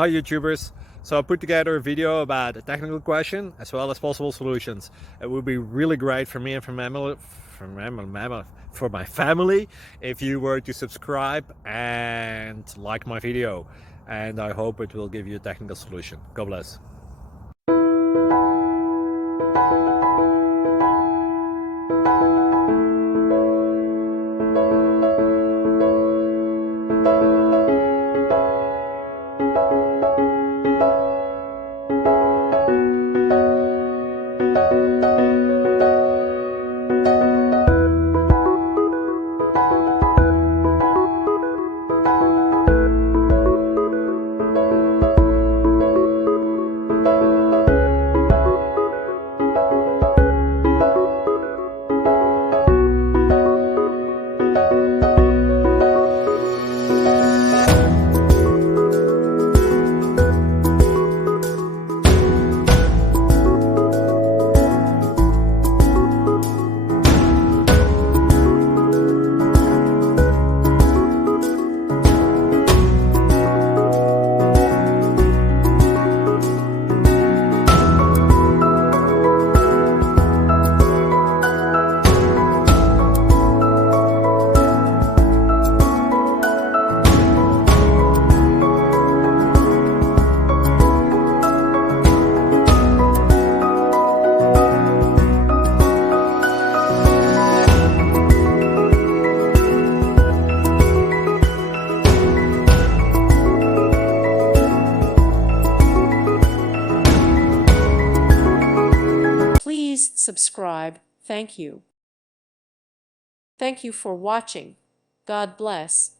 Hi YouTubers. So I put together a video about a technical question as well as possible solutions. It would be really great for me and for my family if you were to subscribe and like my video, and I hope it will give you a technical solution. God bless. Please subscribe. Thank you. Thank you for watching. God bless.